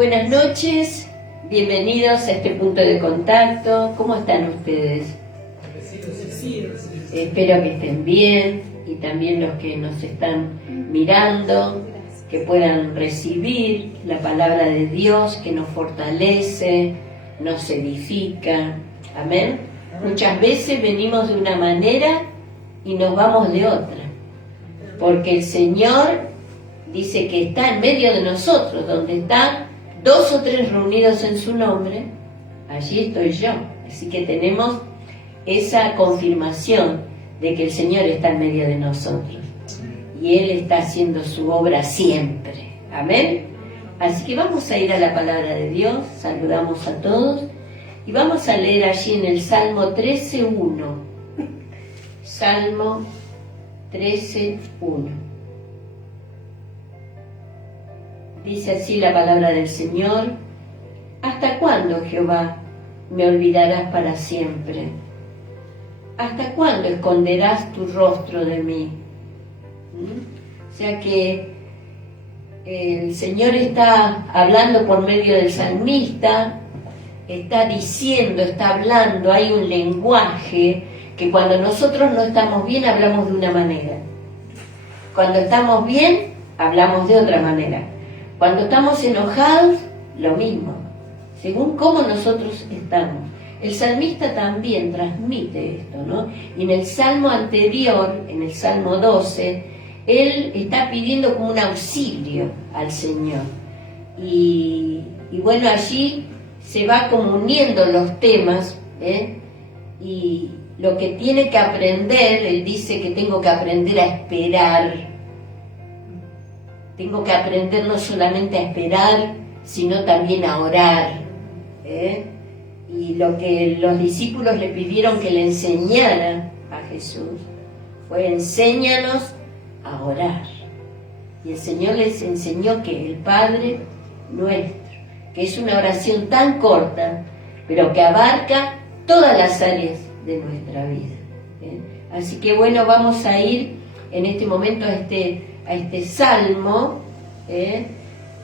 Buenas noches, bienvenidos a este punto de contacto. ¿Cómo están ustedes? Espero que estén bien y también los que nos están mirando, que puedan recibir la palabra de Dios que nos fortalece, nos edifica. Amén. Muchas veces venimos de una manera y nos vamos de otra, porque el Señor dice que está en medio de nosotros, donde están 2 o 3 reunidos en su nombre, allí estoy yo. Así que tenemos esa confirmación de que el Señor está en medio de nosotros y Él está haciendo su obra siempre. Amén. Así que vamos a ir a la palabra de Dios, saludamos a todos y vamos a leer allí en el Salmo 13:1. Salmo 13:1. Dice así la palabra del Señor: ¿Hasta cuándo, Jehová, me olvidarás para siempre? ¿Hasta cuándo esconderás tu rostro de mí? O sea que el Señor está hablando por medio del salmista, está diciendo, está hablando, hay un lenguaje que cuando nosotros no estamos bien hablamos de una manera. Cuando estamos bien, hablamos de otra manera. Cuando estamos enojados, lo mismo, según cómo nosotros estamos. El salmista también transmite esto, ¿no? Y en el salmo anterior, en el salmo 12, él está pidiendo como un auxilio al Señor. Y bueno, allí se va como uniendo los temas, y lo que tiene que aprender, él dice que tengo que aprender a esperar. Tengo que aprender no solamente a esperar, sino también a orar. Y lo que los discípulos le pidieron que le enseñara a Jesús fue: enséñanos a orar. Y el Señor les enseñó que el Padre Nuestro, que es una oración tan corta, pero que abarca todas las áreas de nuestra vida. Así que bueno, vamos a ir en este momento a este salmo, que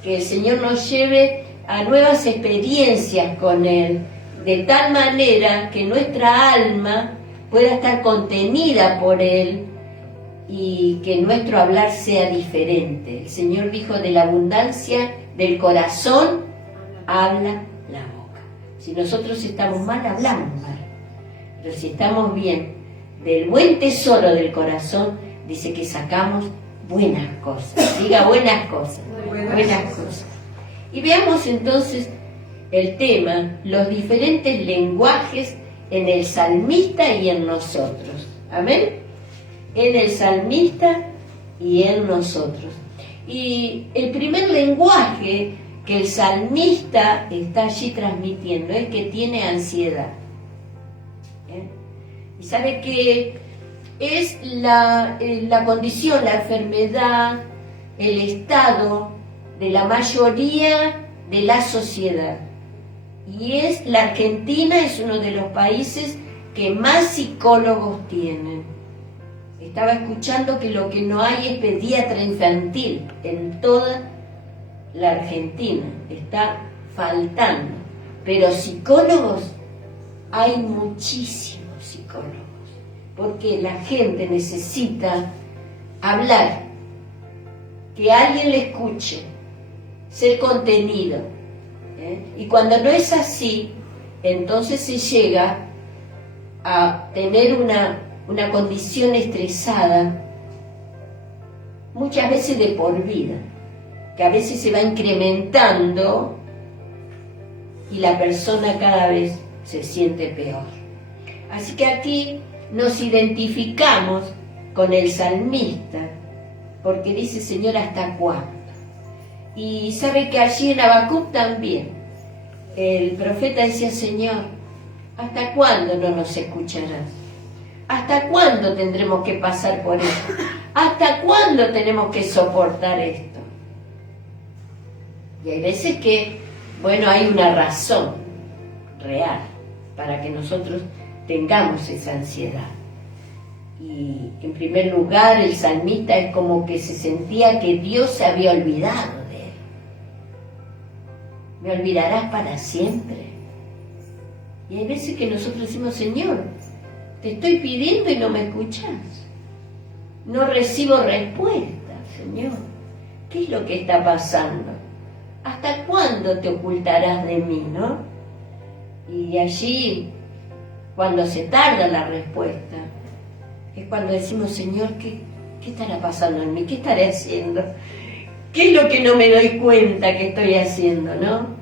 el Señor nos lleve a nuevas experiencias con Él, de tal manera que nuestra alma pueda estar contenida por Él y que nuestro hablar sea diferente. El Señor dijo: de la abundancia del corazón habla la boca. Si nosotros estamos mal, hablamos mal, pero si estamos bien, del buen tesoro del corazón dice que sacamos buenas cosas. Diga buenas cosas. Buenas cosas. Y veamos entonces el tema, los diferentes lenguajes en el salmista y en nosotros. Amén. En el salmista y en nosotros. Y el primer lenguaje que el salmista está allí transmitiendo es que tiene ansiedad. Y sabe que es la condición, la enfermedad, el estado de la mayoría de la sociedad. Y la Argentina es uno de los países que más psicólogos tienen. Estaba escuchando que lo que no hay es pediatra infantil en toda la Argentina. Está faltando. Pero psicólogos, hay muchísimos psicólogos. Porque la gente necesita hablar, que alguien le escuche, ser contenido. Y cuando no es así, entonces se llega a tener una condición estresada, muchas veces de por vida, que a veces se va incrementando y la persona cada vez se siente peor. Así que aquí nos identificamos con el salmista, porque dice: Señor, ¿hasta cuándo? Y sabe que allí en Habacuc también el profeta decía: Señor, ¿hasta cuándo no nos escucharás? ¿Hasta cuándo tendremos que pasar por esto? ¿Hasta cuándo tenemos que soportar esto? Y hay veces que, bueno, hay una razón real para que nosotros tengamos esa ansiedad. Y en primer lugar, el salmista es como que se sentía que Dios se había olvidado de él. ¿Me olvidarás para siempre? Y hay veces que nosotros decimos, Señor, te estoy pidiendo y no me escuchás. No recibo respuesta, Señor. ¿Qué es lo que está pasando? ¿Hasta cuándo te ocultarás de mí, no? Y allí, cuando se tarda la respuesta, es cuando decimos, Señor, ¿qué estará pasando en mí? ¿Qué estaré haciendo? ¿Qué es lo que no me doy cuenta que estoy haciendo, no?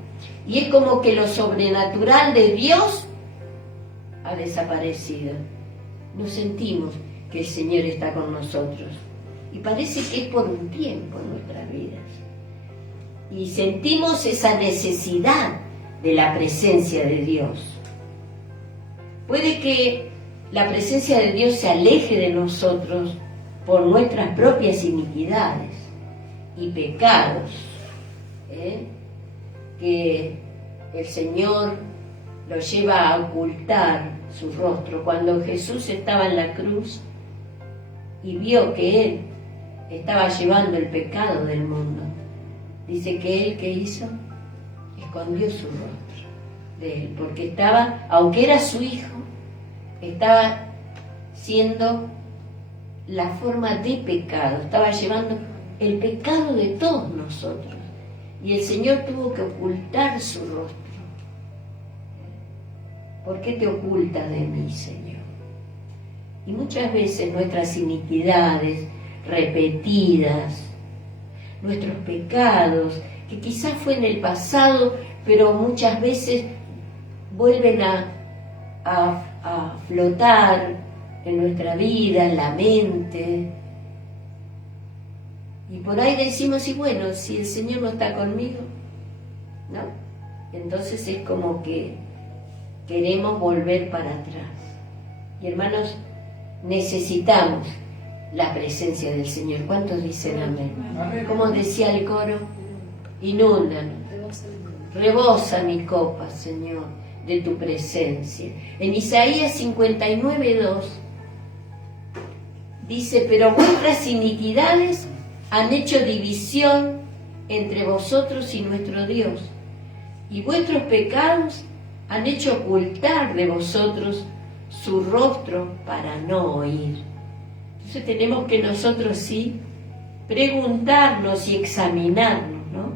Y es como que lo sobrenatural de Dios ha desaparecido. No sentimos que el Señor está con nosotros. Y parece que es por un tiempo en nuestras vidas. Y sentimos esa necesidad de la presencia de Dios. Puede que la presencia de Dios se aleje de nosotros por nuestras propias iniquidades y pecados, que el Señor lo lleva a ocultar su rostro. Cuando Jesús estaba en la cruz y vio que Él estaba llevando el pecado del mundo, dice que Él, ¿qué hizo? Escondió su rostro de Él, porque estaba, aunque era su Hijo, estaba siendo la forma de pecado, estaba llevando el pecado de todos nosotros. Y el Señor tuvo que ocultar su rostro. ¿Por qué te ocultas de mí, Señor? Y muchas veces nuestras iniquidades repetidas, nuestros pecados, que quizás fue en el pasado, pero muchas veces vuelven a flotar en nuestra vida, en la mente. Y por ahí decimos, y bueno, si el Señor no está conmigo, ¿no? Entonces es como que queremos volver para atrás. Y hermanos, necesitamos la presencia del Señor. ¿Cuántos dicen amén? Como decía el coro, inúndanos, rebosa mi copa, Señor, de tu presencia. En Isaías 59:2 dice, pero vuestras iniquidades han hecho división entre vosotros y nuestro Dios, y vuestros pecados han hecho ocultar de vosotros su rostro para no oír. Entonces tenemos que nosotros sí preguntarnos y examinarnos, ¿no?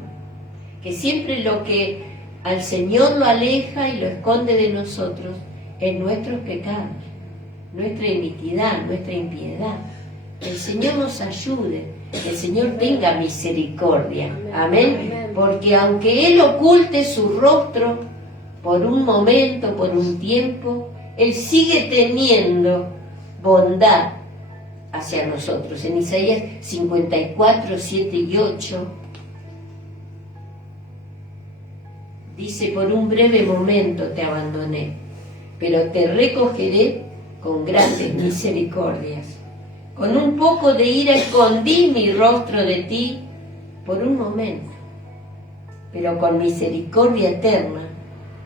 Que siempre lo que al Señor lo aleja y lo esconde de nosotros es nuestros pecados, nuestra iniquidad, nuestra impiedad. El Señor nos ayude, que el Señor tenga misericordia, amén, porque aunque Él oculte su rostro por un momento, por un tiempo, Él sigue teniendo bondad hacia nosotros. En Isaías 54:7-8 dice, por un breve momento te abandoné, pero te recogeré con grandes misericordias. Con un poco de ira escondí mi rostro de ti por un momento, pero con misericordia eterna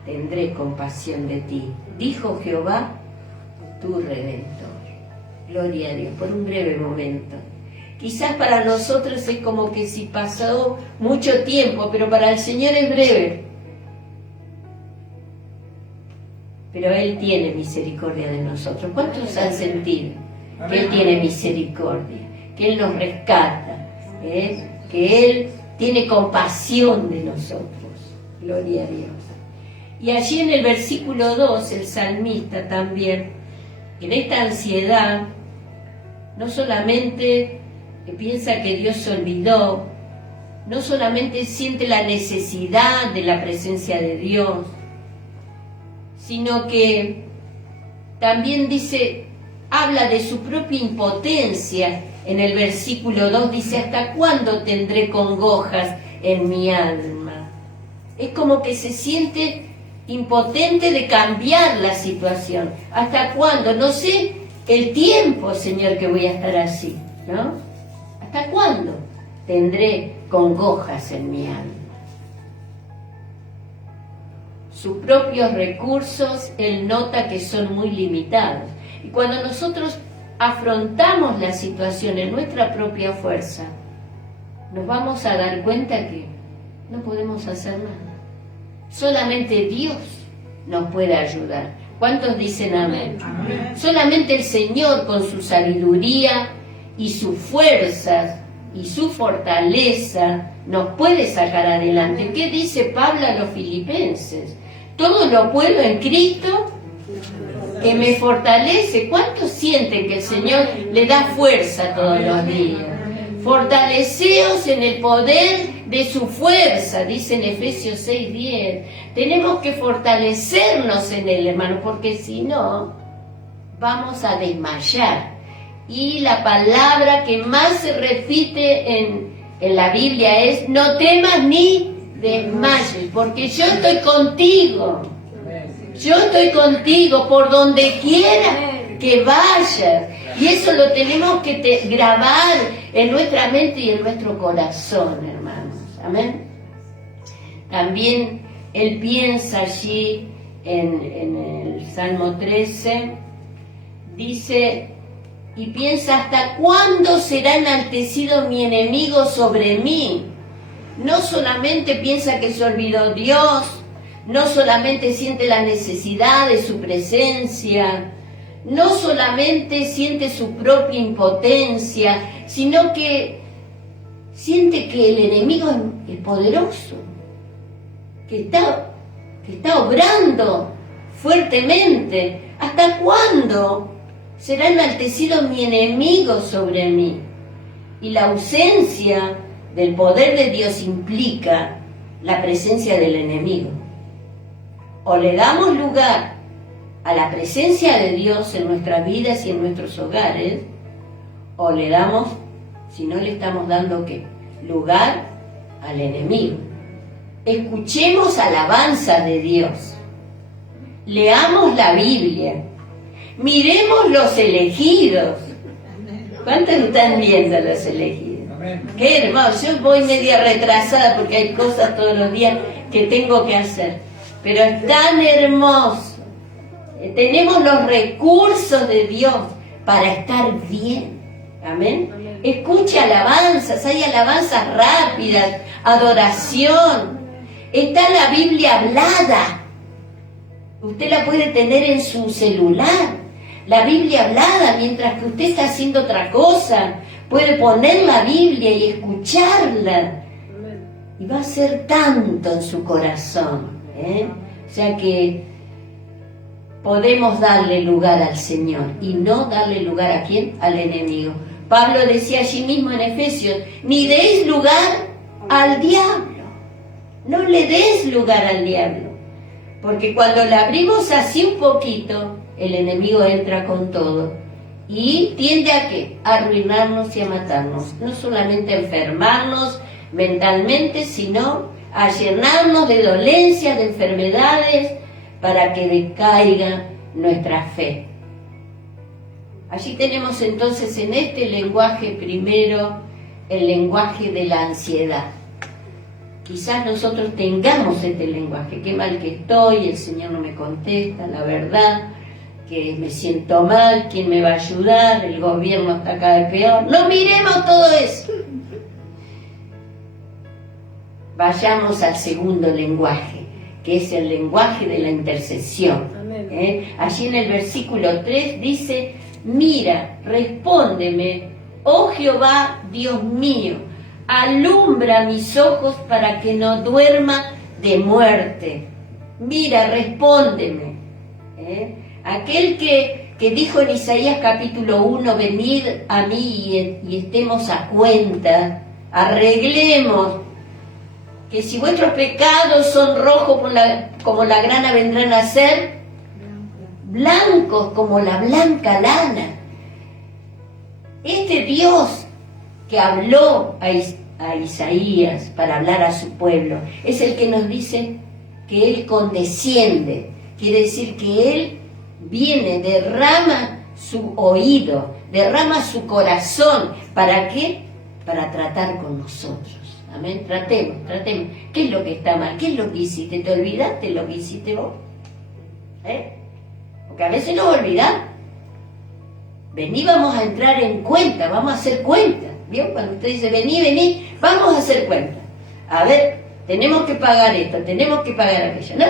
tendré compasión de ti, dijo Jehová, tu Redentor. Gloria a Dios, por un breve momento. Quizás para nosotros es como que si pasó mucho tiempo, pero para el Señor es breve. Pero Él tiene misericordia de nosotros. ¿Cuántos han sentido que Él tiene misericordia? Que Él nos rescata, que Él tiene compasión de nosotros. Gloria a Dios. Y allí en el versículo 2, el salmista también, en esta ansiedad, no solamente piensa que Dios se olvidó, no solamente siente la necesidad de la presencia de Dios, sino que también dice, habla de su propia impotencia. En el versículo 2 dice, ¿hasta cuándo tendré congojas en mi alma? Es como que se siente impotente de cambiar la situación. ¿Hasta cuándo? No sé el tiempo, Señor, que voy a estar así, ¿no? ¿Hasta cuándo tendré congojas en mi alma? Sus propios recursos, Él nota que son muy limitados. Y cuando nosotros afrontamos la situación en nuestra propia fuerza, nos vamos a dar cuenta que no podemos hacer nada. Solamente Dios nos puede ayudar. ¿Cuántos dicen amén? Amén. Solamente el Señor, con su sabiduría y sus fuerzas y su fortaleza, nos puede sacar adelante. ¿Qué dice Pablo a los filipenses? Todo lo puedo en Cristo que me fortalece. ¿Cuántos sienten que el Señor le da fuerza todos los días? Fortaleceos en el poder de su fuerza, dice en Efesios 6:10. Tenemos que fortalecernos en Él, hermano, porque si no, vamos a desmayar. Y la palabra que más se repite en la Biblia es: no temas ni desmayes, porque yo estoy contigo. Yo estoy contigo por donde quiera que vayas. Y eso lo tenemos que grabar en nuestra mente y en nuestro corazón, hermanos. Amén. También él piensa allí en el Salmo 13, dice, y piensa: ¿hasta cuándo será enaltecido mi enemigo sobre mí? No solamente piensa que se olvidó Dios, no solamente siente la necesidad de su presencia, no solamente siente su propia impotencia, sino que siente que el enemigo es poderoso, que está obrando fuertemente. ¿Hasta cuándo será enaltecido mi enemigo sobre mí? Y la ausencia del poder de Dios implica la presencia del enemigo. O le damos lugar a la presencia de Dios en nuestras vidas y en nuestros hogares, o le damos, si no le estamos dando ¿qué? Lugar al enemigo. Escuchemos alabanza de Dios, leamos la Biblia, miremos los elegidos. ¿Cuántos están viendo los elegidos? Qué hermoso. Yo voy media retrasada porque hay cosas todos los días que tengo que hacer, pero es tan hermoso. Tenemos los recursos de Dios para estar bien. Amén. Escuche alabanzas, hay alabanzas rápidas, adoración. Está la Biblia hablada. Usted la puede tener en su celular. La Biblia hablada mientras que usted está haciendo otra cosa. Puede poner la Biblia y escucharla. Y va a ser tanto en su corazón. O sea que podemos darle lugar al Señor y no darle lugar ¿a quién? Al enemigo. Pablo decía allí mismo en Efesios: ni deis lugar al diablo. No le des lugar al diablo. Porque cuando le abrimos así un poquito, el enemigo entra con todo. Y tiende a ¿qué? A arruinarnos y a matarnos. No solamente a enfermarnos mentalmente, sino a llenarnos de dolencias, de enfermedades, para que decaiga nuestra fe. Allí tenemos entonces en este lenguaje primero el lenguaje de la ansiedad. Quizás nosotros tengamos este lenguaje: qué mal que estoy, el Señor no me contesta, la verdad que me siento mal, ¿quién me va a ayudar? El gobierno está cada vez peor. No miremos todo eso. Vayamos al segundo lenguaje, que es el lenguaje de la intercesión. Allí en el versículo 3 dice: mira, respóndeme, oh Jehová, Dios mío, alumbra mis ojos para que no duerma de muerte. Mira, respóndeme. Aquel que dijo en Isaías capítulo 1, venid a mí y estemos a cuenta, arreglemos, que si vuestros pecados son rojos como la grana, vendrán a ser blancos como la blanca lana. Este Dios que habló a Isaías para hablar a su pueblo es el que nos dice que Él condesciende. Quiere decir que Él viene, derrama su oído, derrama su corazón. ¿Para qué? Para tratar con nosotros. Amén. Tratemos. ¿Qué es lo que está mal? ¿Qué es lo que hiciste? ¿Te olvidaste lo que hiciste vos? Porque a veces nos olvidamos. Vení, vamos a entrar en cuenta, vamos a hacer cuenta. ¿Bien? Cuando usted dice vení, vamos a hacer cuenta. A ver, tenemos que pagar esto, tenemos que pagar aquello, ¿no?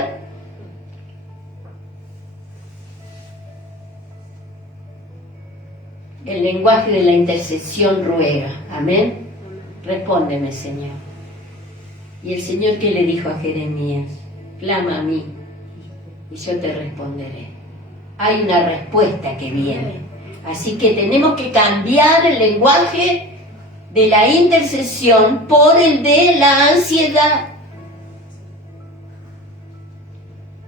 El lenguaje de la intercesión ruega. Amén. Respóndeme, Señor. Y el Señor, ¿qué le dijo a Jeremías? Clama a mí y yo te responderé. Hay una respuesta que viene. Así que tenemos que cambiar el lenguaje de la intercesión por el de la ansiedad.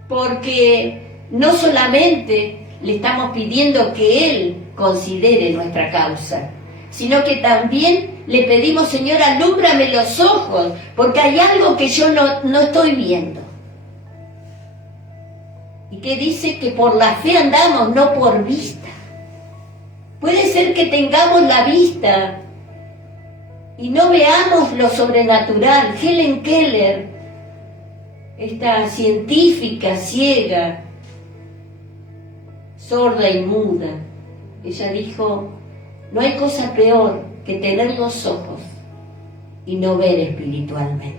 Porque no solamente le estamos pidiendo que Él considere nuestra causa, sino que también le pedimos, Señor, alúmbrame los ojos, porque hay algo que yo no estoy viendo. Y que dice que por la fe andamos, no por vista. Puede ser que tengamos la vista y no veamos lo sobrenatural. Helen Keller, esta científica ciega, sorda y muda, ella dijo, no hay cosa peor que tener los ojos y no ver espiritualmente.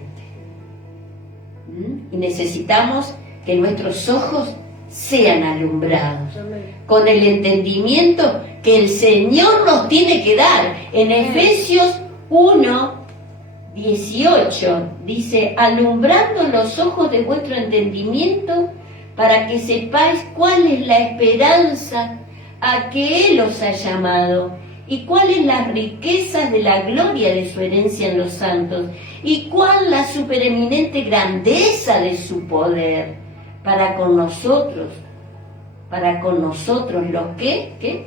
Y necesitamos que nuestros ojos sean alumbrados con el entendimiento que el Señor nos tiene que dar. En Efesios 1:18 dice, alumbrando los ojos de vuestro entendimiento para que sepáis cuál es la esperanza a que Él os ha llamado y cuáles las riquezas de la gloria de su herencia en los santos y cuál la supereminente grandeza de su poder para con nosotros los que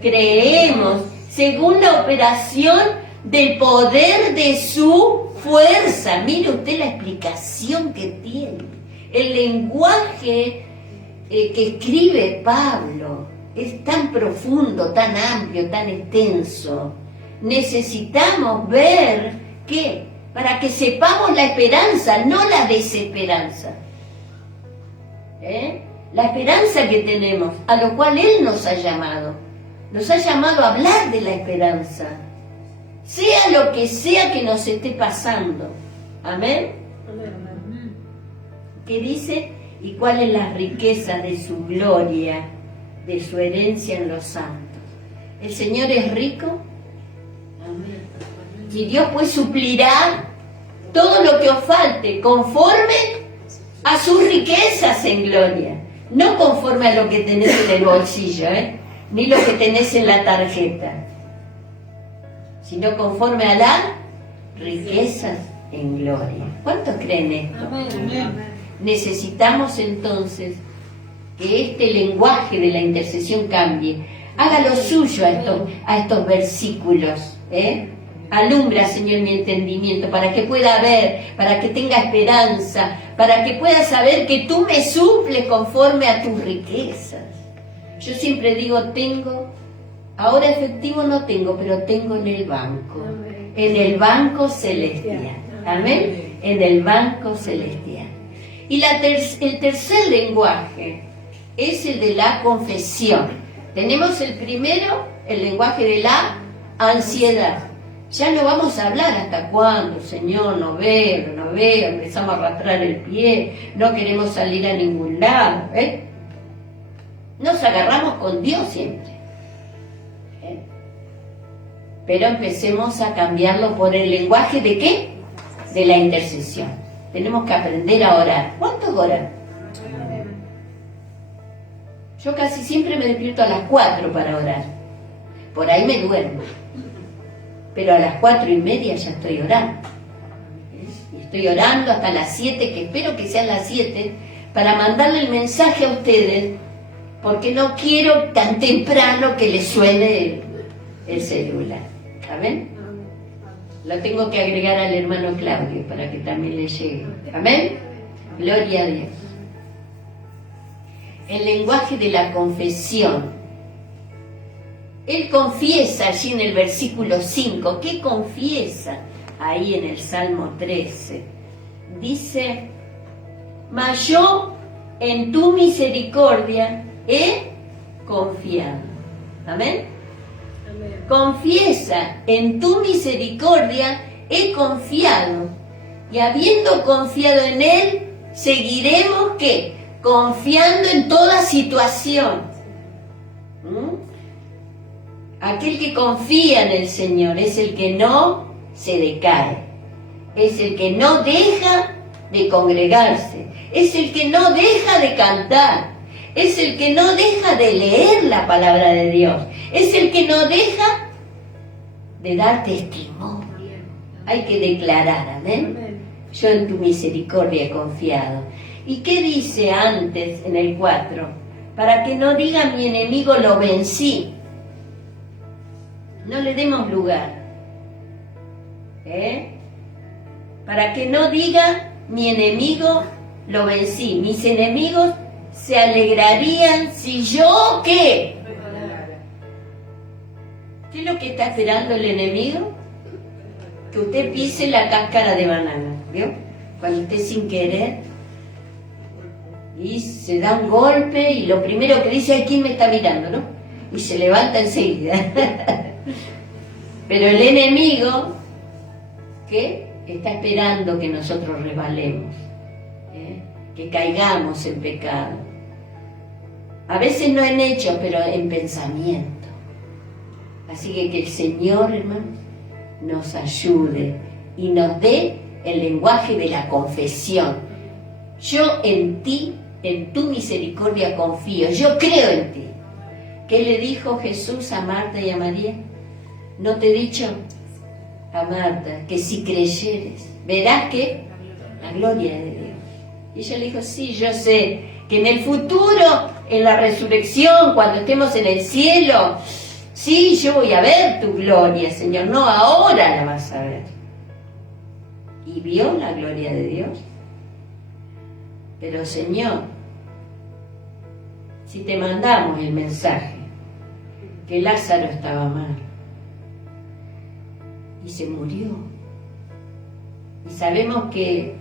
creemos, según la operación del poder de su fuerza. Mire usted la explicación que tiene, el lenguaje que escribe Pablo es tan profundo, tan amplio, tan extenso. Necesitamos ver que, para que sepamos la esperanza, no la desesperanza. La esperanza que tenemos, a lo cual Él nos ha llamado. Nos ha llamado a hablar de la esperanza. Sea lo que sea que nos esté pasando. Amén. ¿Qué dice? ¿Y cuál es la riqueza de su gloria, de su herencia en los santos? ¿El Señor es rico? Amén. Y Dios pues suplirá todo lo que os falte conforme a sus riquezas en gloria. No conforme a lo que tenés en el bolsillo, ni lo que tenés en la tarjeta, sino conforme a las riquezas en gloria. ¿Cuántos creen esto? Amén. Necesitamos entonces que este lenguaje de la intercesión cambie. Haga lo suyo a estos versículos. Alumbra, Señor, mi entendimiento para que pueda ver, para que tenga esperanza, para que pueda saber que tú me suples conforme a tus riquezas. Yo siempre digo, ahora efectivo no tengo, pero tengo en el banco. En el banco celestial. Amén. En el banco celestial. Y el tercer lenguaje es el de la confesión. Tenemos el primero, el lenguaje de la ansiedad. Ya no vamos a hablar hasta cuándo, Señor, no veo, empezamos a arrastrar el pie, no queremos salir a ningún lado. Nos agarramos con Dios siempre. Pero empecemos a cambiarlo por el lenguaje de ¿qué? De la intercesión. Tenemos que aprender a orar. ¿Cuántos oran? Yo casi siempre me despierto a las 4 para orar. Por ahí me duermo. Pero a las 4:30 ya estoy orando. Y estoy orando hasta las 7, que espero que sean las 7, para mandarle el mensaje a ustedes, porque no quiero tan temprano que les suene el celular. ¿Saben? Lo tengo que agregar al hermano Claudio para que también le llegue. ¿Amén? Gloria a Dios. El lenguaje de la confesión. Él confiesa allí en el versículo 5. ¿Qué confiesa? Ahí en el Salmo 13. Dice, mas yo en tu misericordia he confiado. ¿Amén? Amén. Confiesa, en tu misericordia he confiado. Y habiendo confiado en Él, seguiremos, ¿qué? Confiando en toda situación. Aquel que confía en el Señor es el que no se decae, es el que no deja de congregarse, es el que no deja de cantar, es el que no deja de leer la palabra de Dios, es el que no deja de dar testimonio. Hay que declarar, amén. Yo en tu misericordia he confiado. ¿Y qué dice antes en el 4? Para que no diga mi enemigo lo vencí. No le demos lugar. Para que no diga mi enemigo lo vencí. Mis enemigos se alegrarían si yo, ¿qué? ¿Qué es lo que está esperando el enemigo? Que usted pise la cáscara de banana, ¿vio? Cuando usted sin querer y se da un golpe y lo primero que dice, ay, ¿quién me está mirando, no? Y se levanta enseguida. Pero el enemigo, ¿qué? Está esperando que nosotros resbalemos, que caigamos en pecado. A veces no en hechos, pero en pensamiento. Así que el Señor, hermano, nos ayude y nos dé el lenguaje de la confesión. Yo en ti, en tu misericordia confío, yo creo en ti. ¿Qué le dijo Jesús a Marta y a María? ¿No te he dicho a Marta que si creyeres, verás que la gloria de Dios? Y ella le dijo, sí, yo sé que en el futuro, en la resurrección, cuando estemos en el cielo, sí, yo voy a ver tu gloria, Señor, no ahora la vas a ver. Y vio la gloria de Dios. Pero Señor, si te mandamos el mensaje que Lázaro estaba mal y se murió, y sabemos que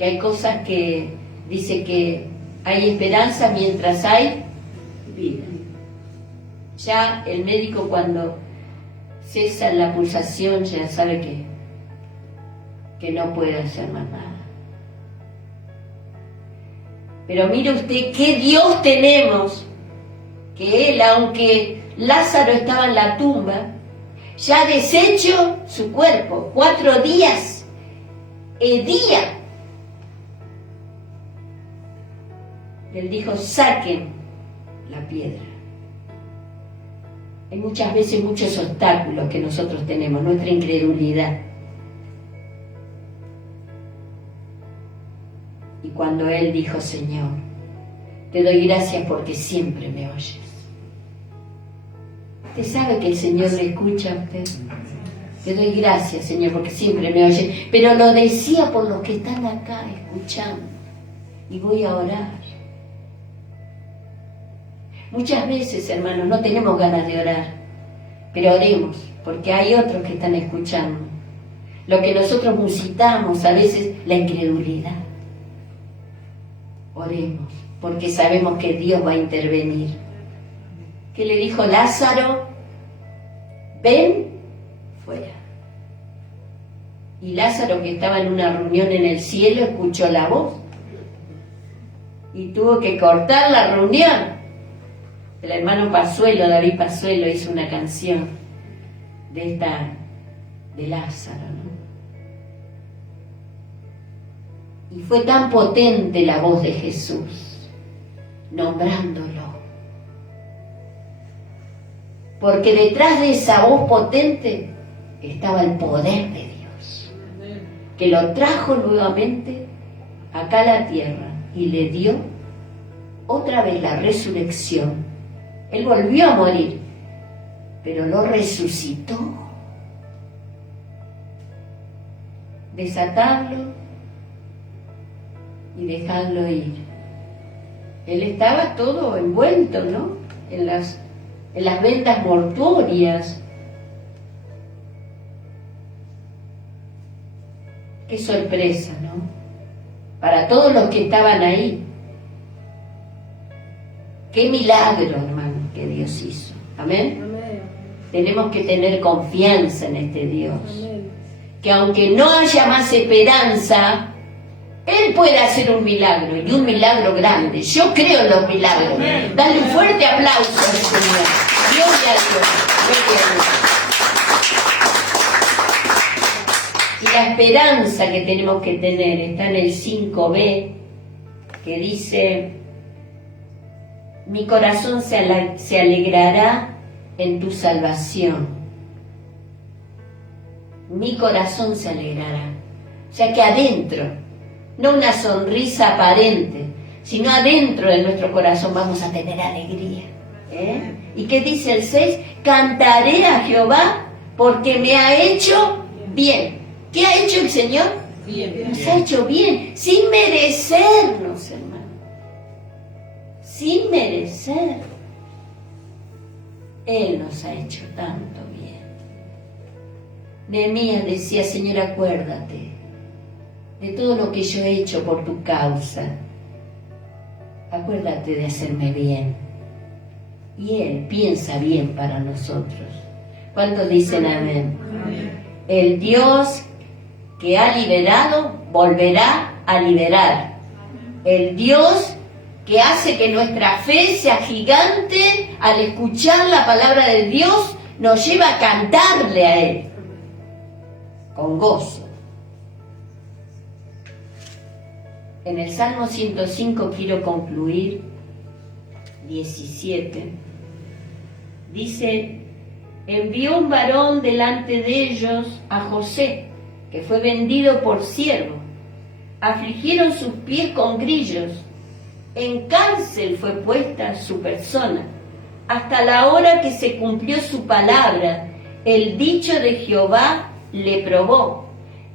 hay cosas que dice que hay esperanza mientras hay vida. Ya el médico cuando cesa la pulsación ya sabe que no puede hacer más nada. Pero mire usted qué Dios tenemos, que Él, aunque Lázaro estaba en la tumba, ya deshecho su cuerpo, 4 días, el día, Él dijo, saquen la piedra. Hay muchas veces muchos obstáculos que nosotros tenemos, nuestra incredulidad. Y cuando Él dijo, Señor, te doy gracias porque siempre me oyes. ¿Usted sabe que el Señor le escucha a usted? Te doy gracias, Señor, porque siempre me oye. Pero lo decía por los que están acá escuchando. Y voy a orar. Muchas veces, hermanos, no tenemos ganas de orar, pero oremos, porque hay otros que están escuchando. Lo que nosotros musitamos, a veces, la incredulidad. Oremos, porque sabemos que Dios va a intervenir. ¿Qué le dijo Lázaro? Ven fuera. Y Lázaro, que estaba en una reunión en el cielo, escuchó la voz y tuvo que cortar la reunión. El hermano Pazuelo, David Pazuelo, hizo una canción de Lázaro, ¿no? Y fue tan potente la voz de Jesús, nombrándolo. Porque detrás de esa voz potente estaba el poder de Dios, que lo trajo nuevamente acá a la tierra y le dio otra vez la resurrección. Él volvió a morir, pero lo resucitó. Desatarlo y dejarlo ir. Él estaba todo envuelto, ¿no? En las vendas mortuorias. Qué sorpresa, ¿no? Para todos los que estaban ahí. Qué milagro, hermano, que Dios hizo. ¿Amén? Amén. Tenemos que tener confianza en este Dios. Amén. que aunque no haya más esperanza, Él puede hacer un milagro, y un milagro grande. Yo creo en los milagros. Dale un fuerte aplauso al Señor. Gloria a Dios. Gloria a Dios. Y la esperanza que tenemos que tener está en el 5b, que dice: mi corazón se alegrará en tu salvación. Mi corazón se alegrará. O sea que adentro, no una sonrisa aparente, sino adentro de nuestro corazón vamos a tener alegría. ¿Y qué dice el 6? Cantaré a Jehová porque me ha hecho bien. ¿Qué ha hecho el Señor? Bien. Nos ha hecho bien, sin merecernos, hermano. Sin merecer. Él nos ha hecho tanto bien. Nehemías decía: Señor, acuérdate de todo lo que yo he hecho por tu causa. Acuérdate de hacerme bien. Y Él piensa bien para nosotros. ¿Cuántos dicen amén? Amén. El Dios que ha liberado, volverá a liberar. El Dios que hace que nuestra fe sea gigante, al escuchar la palabra de Dios, nos lleva a cantarle a Él con gozo. En el Salmo 105 quiero concluir, 17. Dice: envió un varón delante de ellos a José, que fue vendido por siervo. Afligieron sus pies con grillos. En cárcel fue puesta su persona, hasta la hora que se cumplió su palabra. El dicho de Jehová le probó.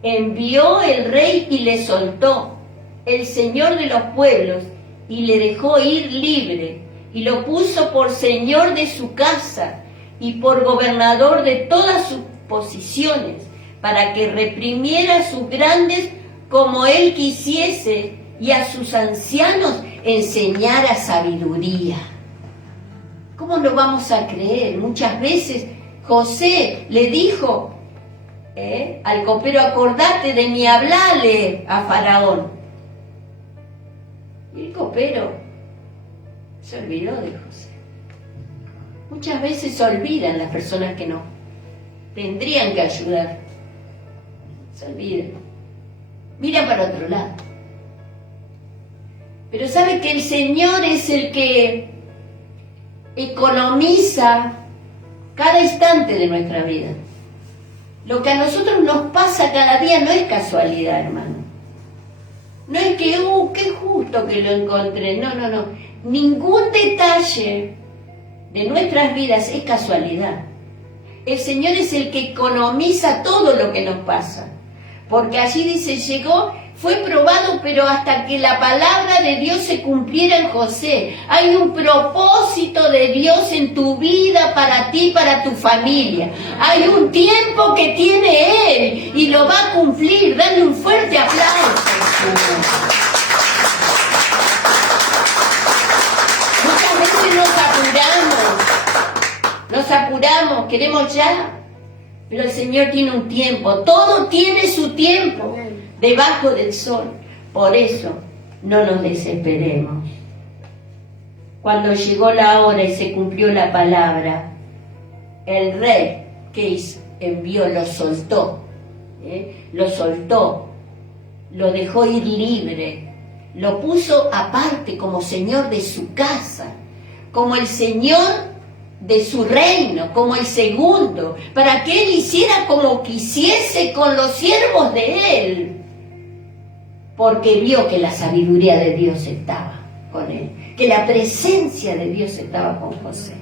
Envió el rey y le soltó, el Señor de los pueblos, y le dejó ir libre, y lo puso por señor de su casa y por gobernador de todas sus posiciones, para que reprimiera a sus grandes como él quisiese, y a sus ancianos enseñara sabiduría. ¿Cómo lo vamos a creer? Muchas veces José le dijo al copero: acordate de mí, hablale a Faraón. Y el copero se olvidó de José. Muchas veces se olvidan las personas que no tendrían que ayudar. Se olvidan. Mira para otro lado. Pero sabe que el Señor es el que economiza cada instante de nuestra vida. Lo que a nosotros nos pasa cada día no es casualidad, hermano. No es que, qué justo que lo encontré. No. Ningún detalle de nuestras vidas es casualidad. El Señor es el que economiza todo lo que nos pasa. Porque allí dice: fue probado, pero hasta que la palabra de Dios se cumpliera en José. Hay un propósito de Dios en tu vida, para ti, para tu familia. Hay un tiempo que tiene Él y lo va a cumplir. Dale un fuerte aplauso. Muchas veces nos apuramos, queremos ya. Pero el Señor tiene un tiempo, todo tiene su tiempo debajo del sol. Por eso no nos desesperemos. Cuando llegó la hora y se cumplió la palabra, el rey que hizo, envió, lo soltó, lo dejó ir libre, lo puso aparte como señor de su casa, como el señor de su reino, como el segundo, para que él hiciera como quisiese con los siervos de él, porque vio que la sabiduría de Dios estaba con él, que la presencia de Dios estaba con José.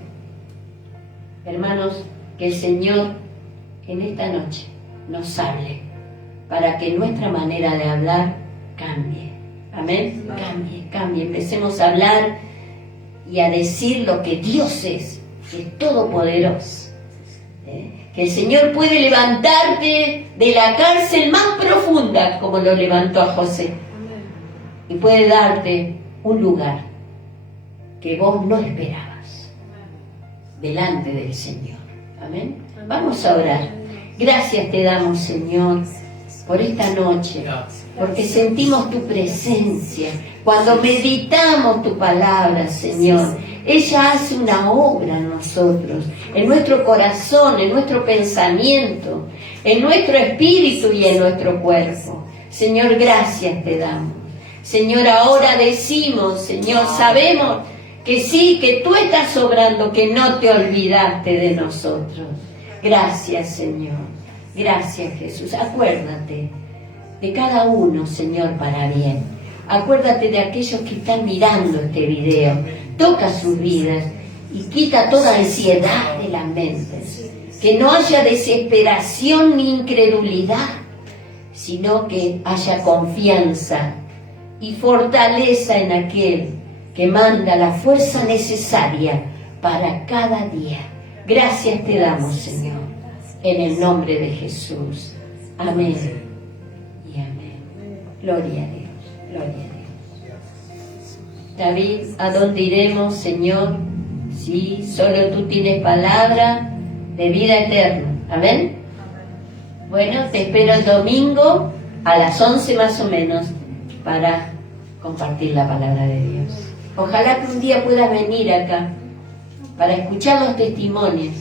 Hermanos, que el Señor en esta noche nos hable, para que nuestra manera de hablar cambie. Amén. Cambie. Empecemos a hablar y a decir lo que Dios es todopoderoso. Que el Señor puede levantarte de la cárcel más profunda, como lo levantó a José, y puede darte un lugar que vos no esperabas delante del Señor. Amén. Vamos a orar. Gracias te damos, Señor, por esta noche, porque sentimos tu presencia. Cuando meditamos tu palabra, Señor, ella hace una obra en nosotros, en nuestro corazón, en nuestro pensamiento, en nuestro espíritu y en nuestro cuerpo. Señor, gracias te damos. Señor, ahora decimos, Señor, sabemos que sí, que tú estás obrando, que no te olvidaste de nosotros. Gracias, Señor. Gracias, Jesús. Acuérdate de cada uno, Señor, para bien. Acuérdate de aquellos que están mirando este video. Toca sus vidas y quita toda ansiedad de las mentes. Que no haya desesperación ni incredulidad, sino que haya confianza y fortaleza en aquel que manda la fuerza necesaria para cada día. Gracias te damos, Señor, en el nombre de Jesús. Amén y amén. Gloria a Dios, gloria a Dios. David, ¿a dónde iremos, Señor? Sí, solo tú tienes palabra de vida eterna. Amén. Bueno, te espero el domingo a las 11 más o menos para compartir la palabra de Dios. Ojalá que un día puedas venir acá para escuchar los testimonios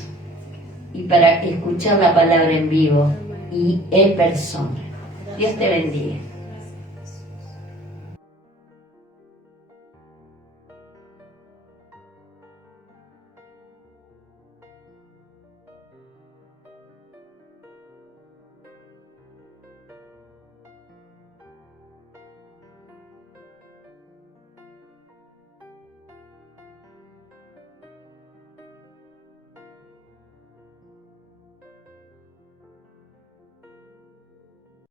y para escuchar la palabra en vivo y en persona. Dios te bendiga.